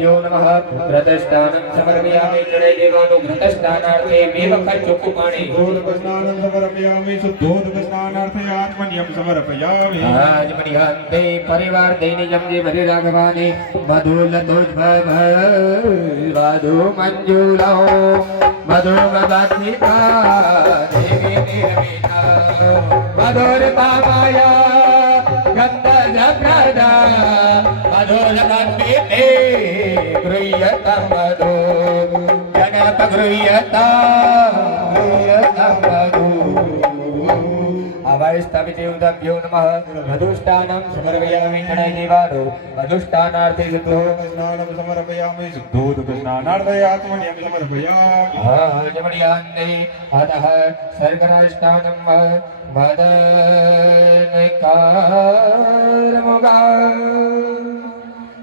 यो नमः घृतस्नानं समर्पयामि चढ़ाई देवानु घृतस्नानार्थे બે વખત ચોખ્ખું પાણી शुद्धोदकस्नानं समर्पयामि शुद्धोदकस्नानार्थे आत्मन्यं समर्पयामि आजमनिहन्ते परिवार दैनियं जे भरे राघवानि मधुलतोज्भव वादो मंजुलो मधुमदात्मिका देवी निर्मिता मधुरता माया गन्धजप्रदा मधुरतात्मिते गृह्यतं मधु जनक गृह्यतं मधु स्थापितेभ्यो नमः मधुष्टानं समर्पयामि चढ़ाई देवानो मधुष्टानार्थे शुद्धोदकस्नानं समर्पयामि शुद्धोदकस्नानार्थे आत्मन्यं समर्पयामि आजमनिहन्ते अतः शर्कराष्टानं मदनकारमुगा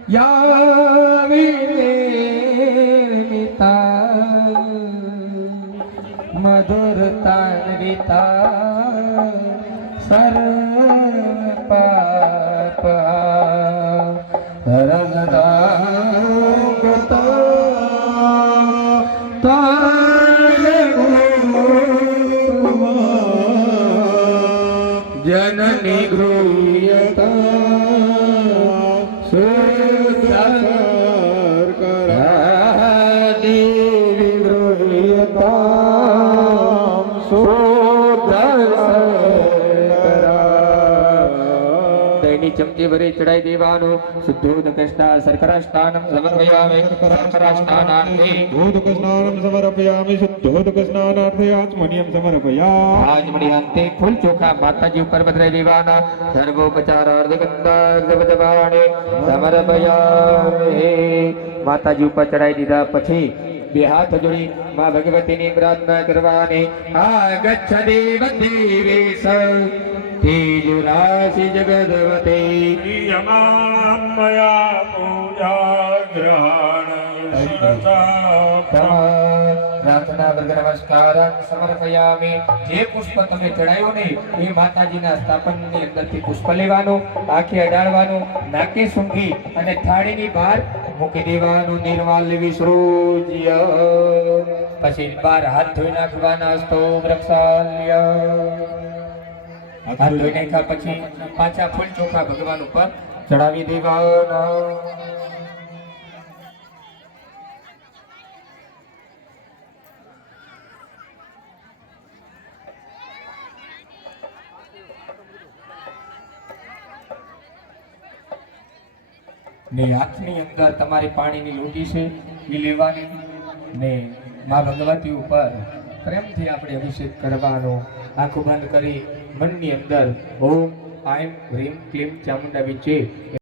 या विनिर्मिता मधुरतान्विता सर्वपापा रजदागता जननी गृह्यता शर्करा देवी गृह्यता चमचे भरे चढ़ाई देवानो शुद्धोदकस्नान शर्कराष्टानं समर्पयामि शर्कराष्टानार्थे शुद्धोदकस्नानं समर्पयामि शुद्धोदकस्नानार्थे आत्मन्यं समर्पयामि आजमनिहन्ते फूल चोखा माताजी ऊपर बदराई देवाना सर्वोपचारार्थ गंधार्थ समर्पयामि माताजी ऊपर चढ़ाई दीधा પછી બે હાથ જોડી માં ભગવતીની પ્રાર્થના કરવાની આગચ્છ દેવ દેવેશ तेजुराशि जगदवते यमामया पूजा ग्रहण प्रार्थना वर्ग नमस्कार समर्पयामि जे पुष्प तमे चढ़ायो ने ए माताजीना स्थापननी अंदरथी पुष्प लेवानो आंखे अडाड़वानो नाके सूंघी अने थाळीनी बहार मूकी देवानो निर्वाल लेवी सरोज्य पछी बार हाथ धोई नाखवाना अस्तो वृक्षाल्य हाथ धोई नाख्या पछी पाछा फूल चोखा भगवान ऊपर चढ़ावी देवाना ने हाथनी अंदर तमारी पाणीनी लोटी छे ए लेवानी ने मां भगवती ऊपर प्रेमथी आपणे अभिषेक करवानो आंखो बंद करी मननी अंदर ओम ऐं ह्रीं क्लीं चामुंडा विचे